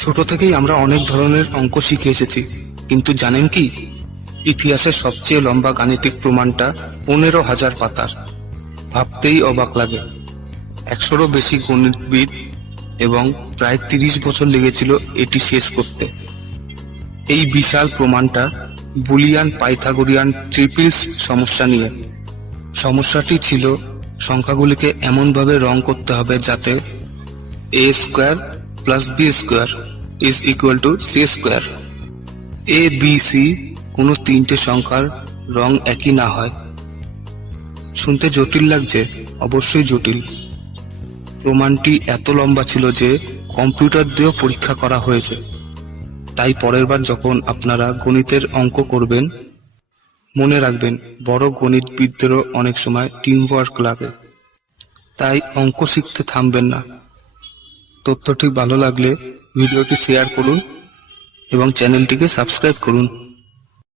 ছোট থেকেই আমরা অনেক ধরনের অঙ্ক শিখে এসেছি, কিন্তু জানেন কি ইতিহাসের সবচেয়ে লম্বা গাণিতিক প্রমাণটা 15,000 পাতার। ভাবতেই অবাক লাগে। 100রও বেশি গণিতবিদ এবং প্রায় 30 বছর লেগেছিল এটি শেষ করতে। এই বিশাল প্রমাণটা বুলিয়ান পাইথাগোরিয়ান ট্রিপলস সমস্যা নিয়ে। সমস্যাটি ছিল সংখ্যাগুলিকে এমনভাবে রং করতে হবে যাতে a square plus b square is equal to c square. a b c কোনো তিনটে সংখ্যার রং একই না হয়। শুনতে জটিল লাগছে? অবশ্যই জটিল। প্রমাণটি এত লম্বা ছিল যে কম্পিউটার দিয়েও পরীক্ষা করা হয়েছে। তাই পরের বার যখন আপনারা গণিতের অঙ্ক করবেন, মনে রাখবেন বড় গণিতবিদদেরও অনেক সময় টিম ওয়ার্ক লাগে। তাই অঙ্ক শিখতে থামবেন না। তথ্যটি ভালো লাগলে ভিডিওটি শেয়ার করুন এবং চ্যানেলটিকে সাবস্ক্রাইব করুন।